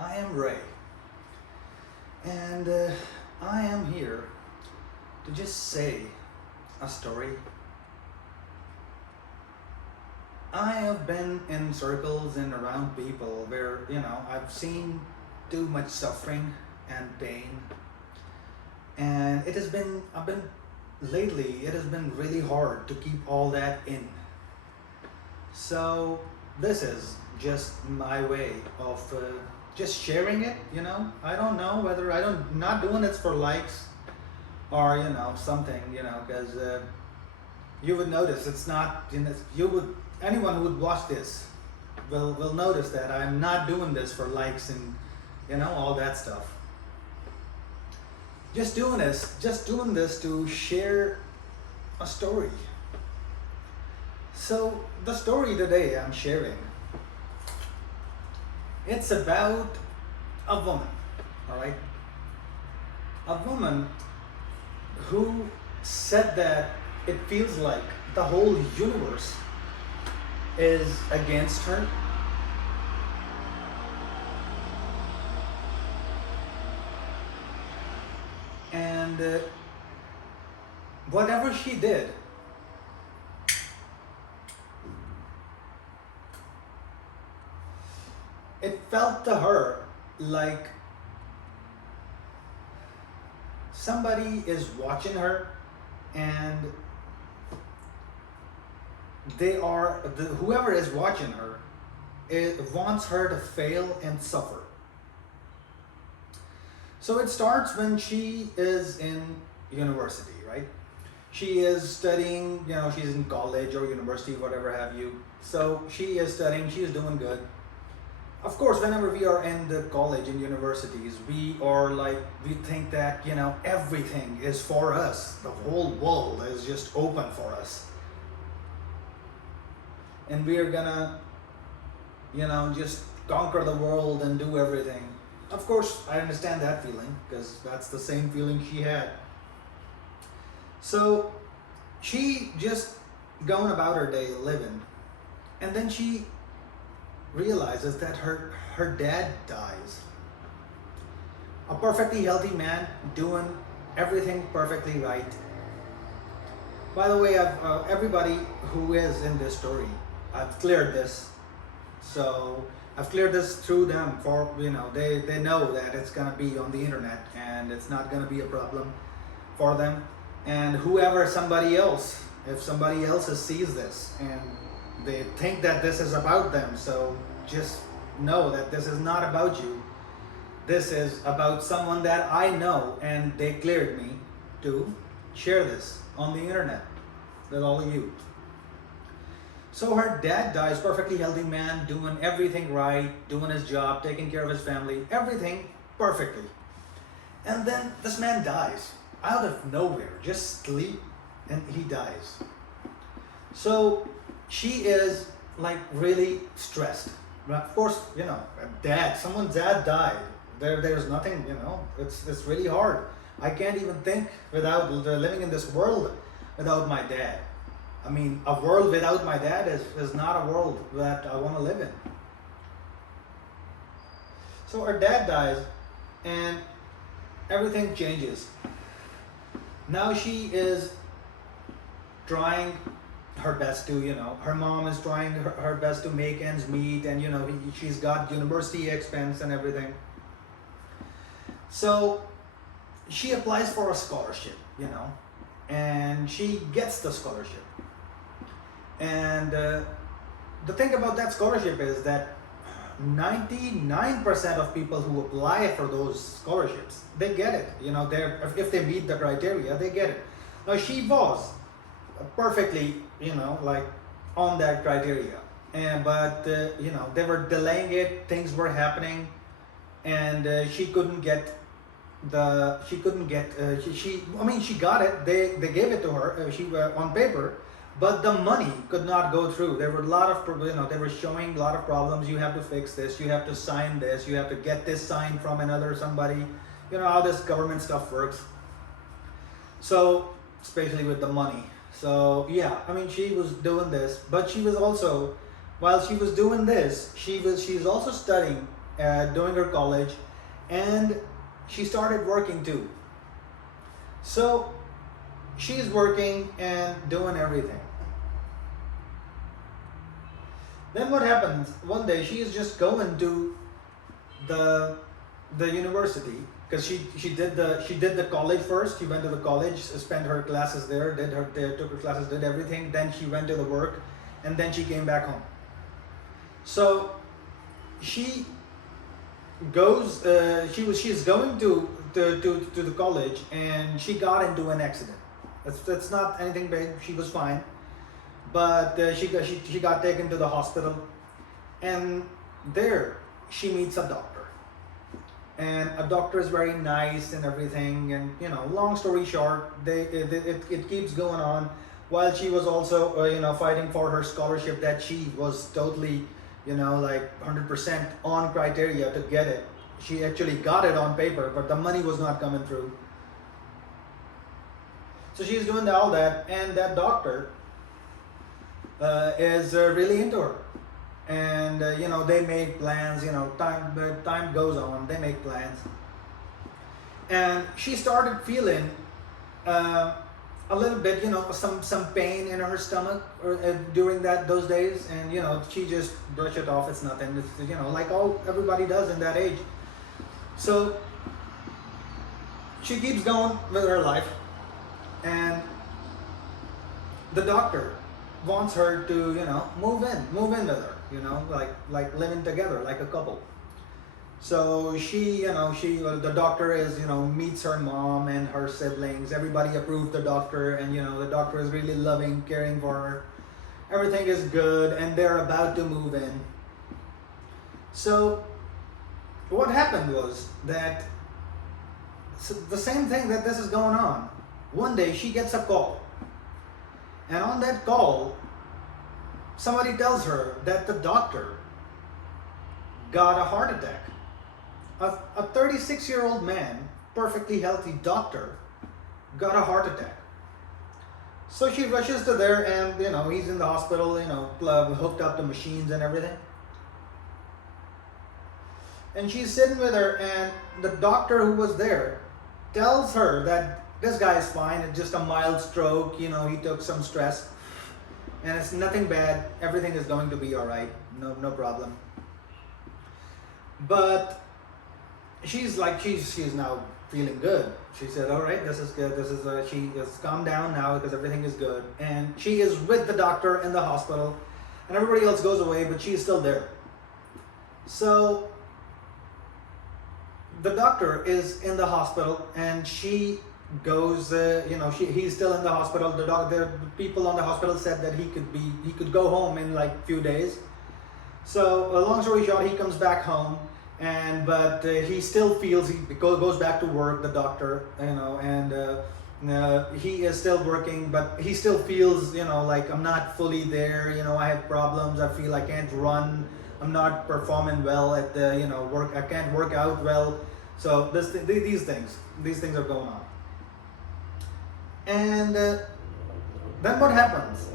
I am Ray, and I am here to just say a story. I have been in circles and around people where, I've seen too much suffering and pain, and lately, it has been really hard to keep all that in. So, this is just my way of just sharing it. I don't know whether not doing it for likes or something, because you would notice it's not, you would, anyone who would watch this will notice that I'm not doing this for likes and all that stuff. Just doing this to share a story. So the story today I'm sharing, it's about a woman, all right? A woman who said that it feels like the whole universe is against her. And whatever she did, it felt to her like somebody is watching her, and whoever is watching her, it wants her to fail and suffer. So it starts when she is in university, right? She is studying, she's in college or university, whatever have you. So she is studying, she is doing good. Of course, whenever we are in the college and universities, we think that, everything is for us. The whole world is just open for us. And we are gonna, just conquer the world and do everything. Of course, I understand that feeling because that's the same feeling she had. So she just going about her day living, and then she realizes that her dad dies. A perfectly healthy man doing everything perfectly right. By the way, everybody who is in this story, I've cleared this. So I've cleared this through them for, they know that it's gonna be on the internet and it's not gonna be a problem for them. And if somebody else sees this and they think that this is about them, so just know that this is not about you. This is about someone that I know, and they cleared me to share this on the internet with all of you. So her dad dies, perfectly healthy man, doing everything right, doing his job, taking care of his family, everything perfectly. And then this man dies out of nowhere, just sleep, and he dies. So she is really stressed. Of course, someone's dad died. There's nothing, it's really hard. I can't even think without living in this world without my dad. I mean, a world without my dad is not a world that I want to live in. So her dad dies and everything changes. Now she is trying her best to, her mom is trying her best to make ends meet, and, she's got university expense and everything. So she applies for a scholarship, and she gets the scholarship. And the thing about that scholarship is that 99% of people who apply for those scholarships, they get it. If they meet the criteria, they get it. Now she was perfectly, on that criteria, but they were delaying it. Things were happening, and she couldn't get she got it. They gave it to her. She on paper. But the money could not go through. There were a lot of, they were showing a lot of problems. You have to fix this. You have to sign this. You have to get this signed from somebody. You know how this government stuff works. So, especially with the money. So, yeah, she was doing this, but she was also, while she was doing this, she's also studying doing her college, and she started working too. So she's working and doing everything. Then what happens? One day she is just going to the university, because she did the college first. She went to the college, spent her classes there, took her classes, did everything. Then she went to the work, and then she came back home. So she goes. She's going to the college, and she got into an accident. That's not anything big. She was fine, but she got taken to the hospital, and there she meets a doctor, and a doctor is very nice and everything. And long story short, it keeps going on, while she was also fighting for her scholarship that she was totally like 100% on criteria to get it. She actually got it on paper, but the money was not coming through. So she's doing all that, and that doctor is really into her. And they make plans. Time goes on, they make plans, and she started feeling a little bit, some pain in her stomach, or during those days. And she just brushed it off. It's nothing. It's like everybody does in that age. So she keeps going with her life, and the doctor wants her to move in with her, like living together like a couple. So the doctor is meets her mom and her siblings. Everybody approved the doctor, and the doctor is really loving, caring for her. Everything is good, and they're about to move in. So what happened was that the same thing that this is going on. One day she gets a call, and on that call, somebody tells her that the doctor got a heart attack. A 36-year-old man, perfectly healthy doctor, got a heart attack. So she rushes to there, and he's in the hospital, hooked up to machines and everything. And she's sitting with her, and the doctor who was there tells her that this guy is fine. It's just a mild stroke. He took some stress, and it's nothing bad. Everything is going to be all right. No problem. But she's now feeling good. She said, all right, this is good. She has calmed down now because everything is good. And she is with the doctor in the hospital, and everybody else goes away, but she's still there. So the doctor is in the hospital, and she goes, he's still in the hospital. The people on the hospital said that he could go home in like few days. So long story short, he comes back home, but he still feels, he goes back to work, the doctor, and he is still working, but he still feels, like, I'm not fully there. I have problems. I feel I can't run. I'm not performing well at the work. I can't work out well. So these things are going on. And then what happens?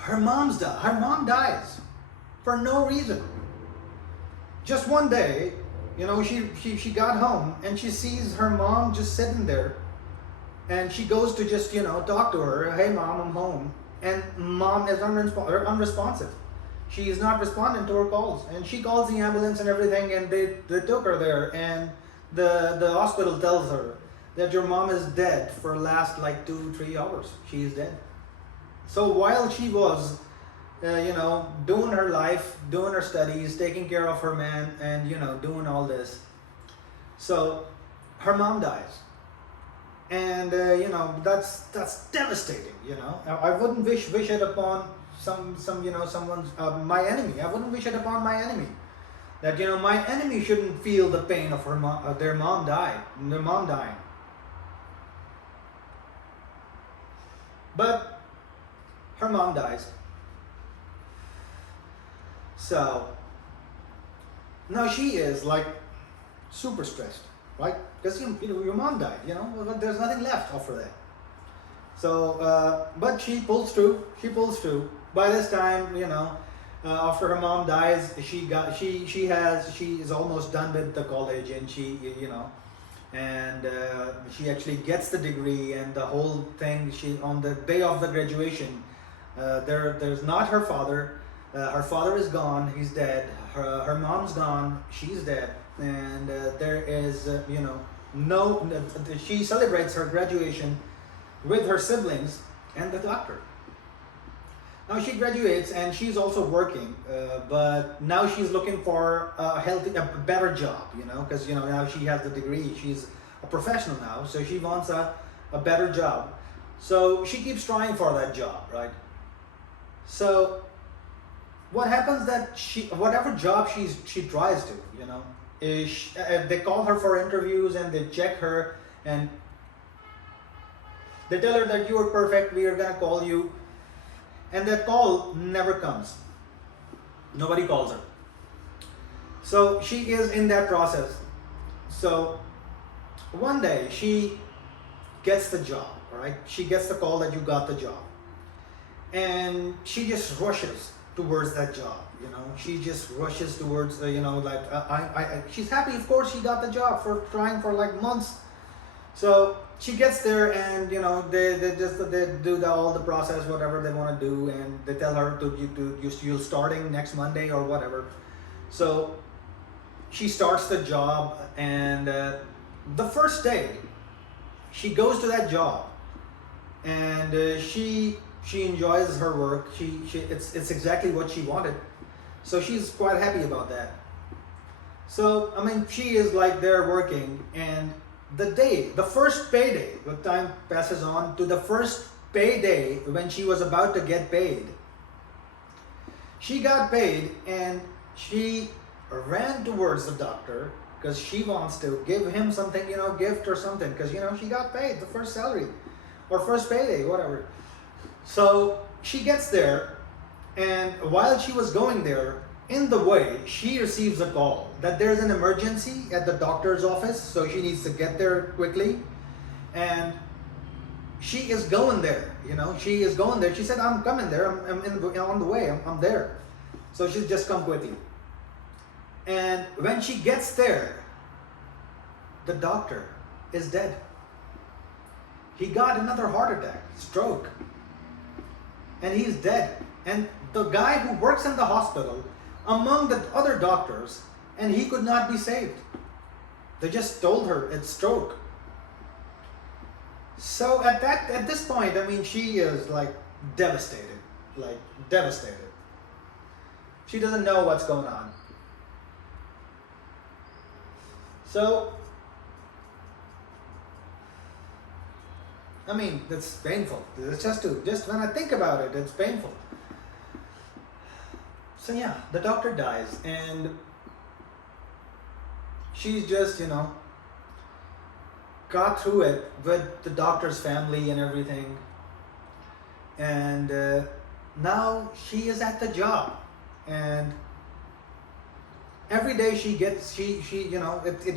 Her mom dies for no reason. Just one day, she got home, and she sees her mom just sitting there, and she goes to just talk to her. Hey mom, I'm home. And mom is unresponsive. She is not responding to her calls, and she calls the ambulance and everything, and they took her there, and the hospital tells her that your mom is dead for last like 2-3 hours. She is dead. So while she was doing her life, doing her studies, taking care of her man, and doing all this, so her mom dies. And that's devastating. I wouldn't wish it upon someone's my enemy. I wouldn't wish it upon my enemy, that my enemy shouldn't feel the pain of their mom dying. But her mom dies. So now she is like super stressed, right? Because your mom died. There's nothing left after that. So, but she pulls through. By this time, After her mom dies, she is almost done with the college, and and she actually gets the degree and the whole thing. She on the day of the graduation, there's not her father. Her father is gone. He's dead. Her mom's gone. She's dead. And there is no. She celebrates her graduation with her siblings and the doctor. Now she graduates and she's also working, but now she's looking for a better job, because now she has the degree, she's a professional now, so she wants a better job. So she keeps trying for that job, right? So what happens that whatever job she tries to, they call her for interviews and they check her and they tell her that you are perfect, we are gonna call you. And that call never comes. Nobody calls her. So she is in that process. So one day she gets the job, right? She gets the call that you got the job. And she just rushes towards that job, She just rushes towards, she's happy, of course, she got the job for trying for like months. So she gets there and they do all the process, whatever they want to do, and they tell her you're starting next Monday or whatever. So she starts the job, and the first day she goes to that job, and she enjoys her work. It's exactly what she wanted, so she's quite happy about that. So I mean, she is like there working, and the first payday, the time passes on to the first payday when she was about to get paid. She got paid and she ran towards the doctor because she wants to give him something, gift or something, because she got paid the first salary or first payday, whatever. So she gets there, and while she was going there, in the way, she receives a call that there's an emergency at the doctor's office, so she needs to get there quickly. And she is going there, she is going there. She said, I'm coming there, on the way, I'm there. So she's just come quickly. And when she gets there, the doctor is dead. He got another heart attack, stroke, and he's dead. And the guy who works in the hospital among the other doctors, and he could not be saved. They just told her it's stroke. So at this point, I mean, she is like devastated. She doesn't know what's going on. So I mean, it's painful. It's just when I think about it, it's painful. So yeah, the doctor dies, and she's just, got through it with the doctor's family and everything. And now she is at the job, and every day it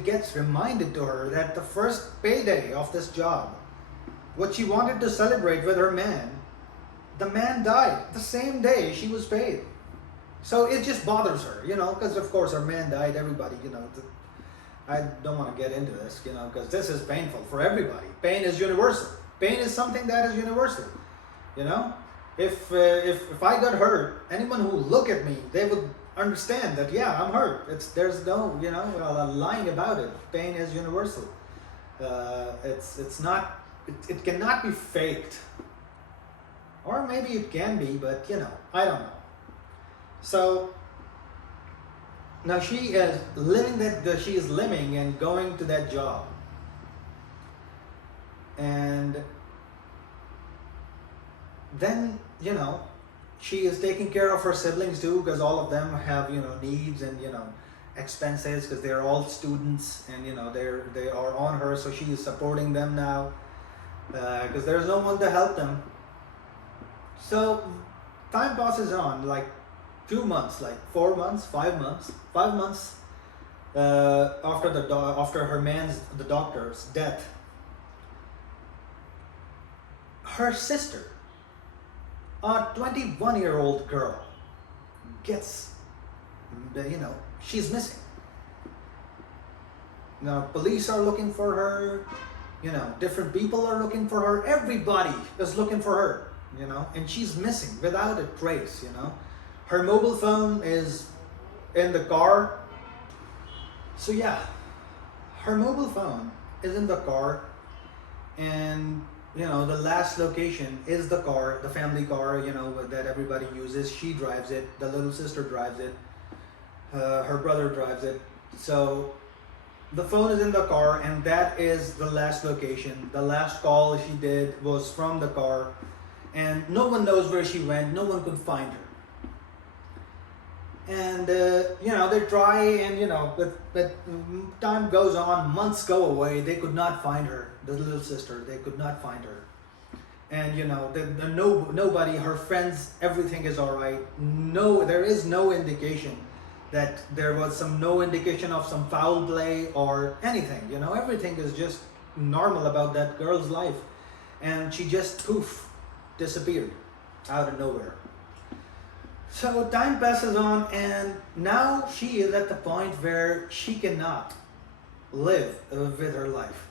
gets reminded to her that the first payday of this job, what she wanted to celebrate with her man, the man died the same day she was paid. So it just bothers her, because of course her man died. Everybody, I don't want to get into this, because this is painful for everybody. Pain is universal. Pain is something that is universal. If I got hurt, anyone who look at me, they would understand that yeah, I'm hurt. There's no lying about it. Pain is universal. It's not. It cannot be faked. Or maybe it can be, but I don't know. So now she is living and going to that job. And then, she is taking care of her siblings too, because all of them have, needs and, expenses, because they're all students, and, they are on her, so she is supporting them now, because there's no one to help them. So time passes on, like 2 months, like 4 months, 5 months, 5 months after the doctor's death. Her sister, a 21-year-old girl, gets, she's missing. Now, police are looking for her, different people are looking for her, everybody is looking for her, and she's missing without a trace. Her mobile phone is in the car. So, yeah, her mobile phone is in the car, and the last location is the car, the family car, that everybody uses. She drives it, the little sister drives it, her brother drives it. So the phone is in the car, and that is the last location. The last call she did was from the car, and no one knows where she went. No one could find her. And they try, and but time goes on, months go away. They could not find her, the little sister. They could not find her, and nobody, her friends, everything is all right. No, there is no indication that there was no indication of some foul play or anything. Everything is just normal about that girl's life, and she just poof, disappeared out of nowhere. So time passes on, and now she is at the point where she cannot live with her life.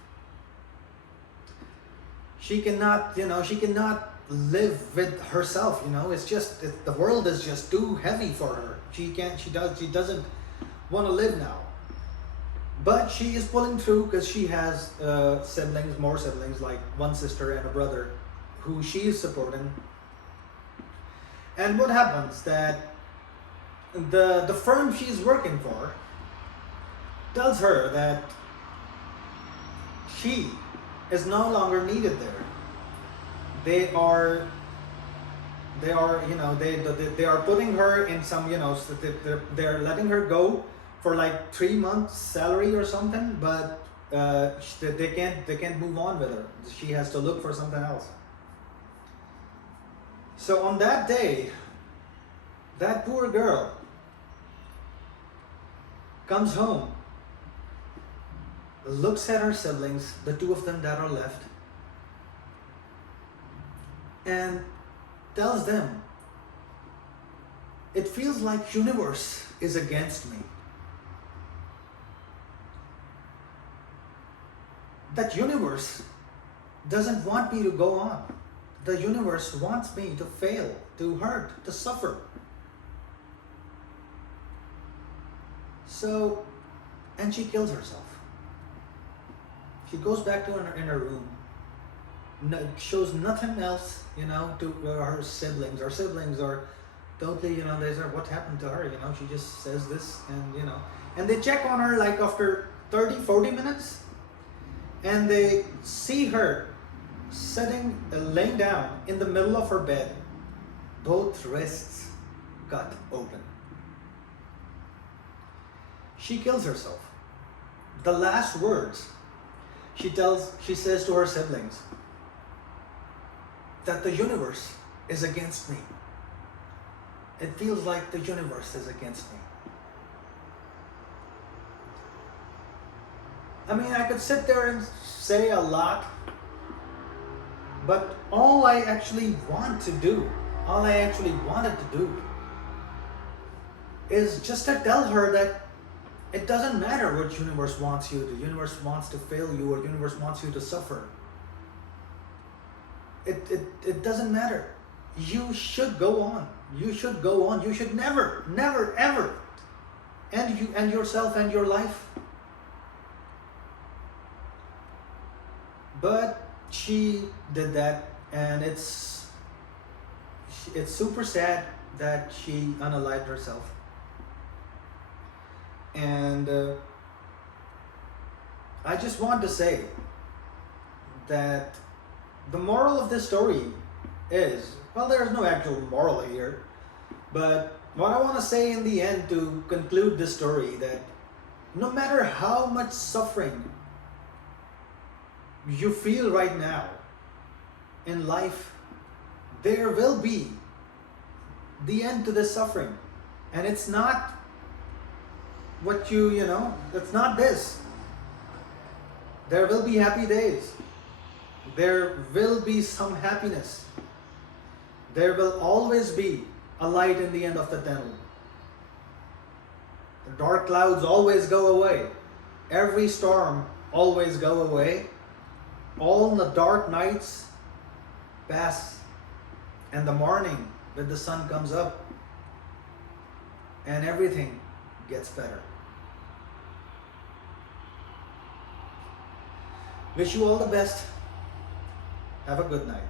She cannot live with herself. It's just the world is just too heavy for her. She doesn't want to live now. But she is pulling through because she has more siblings, like one sister and a brother, who she is supporting. And what happens that the firm she's working for tells her that she is no longer needed there. They are putting her in some, so they're letting her go for like 3 months salary or something, but they can't move on with her. She has to look for something else. So on that day, that poor girl comes home, looks at her siblings, the two of them that are left, and tells them, it feels like universe is against me. That universe doesn't want me to go on. The universe wants me to fail, to hurt, to suffer. So, and she kills herself. She goes back to her room. Shows nothing else, to her siblings. Her siblings are totally, they say, what happened to her? She just says this, and and they check on her like after 30, 40 minutes, and they see her laying down in the middle of her bed, both wrists cut open. She kills herself. The last words she says to her siblings, that the universe is against me. It feels like the universe is against me. I mean, I could sit there and say a lot, but all I actually wanted to do, is just to tell her that it doesn't matter what universe wants you to. The universe wants to fail you, or universe wants you to suffer. It doesn't matter. You should go on. You should go on. You should never, never, ever end yourself and your life. But she did that, and it's super sad that she unalived herself. And I just want to say that the moral of this story is, well, there's no actual moral here, but what I want to say in the end to conclude this story, that no matter how much suffering you feel right now in life, there will be the end to this suffering. And it's not what it's not this. There will be happy days. There will be some happiness. There will always be a light in the end of the tunnel. The dark clouds always go away. Every storm always go away. All the dark nights pass, and the morning when the sun comes up and everything gets better. Wish you all the best. Have a good night.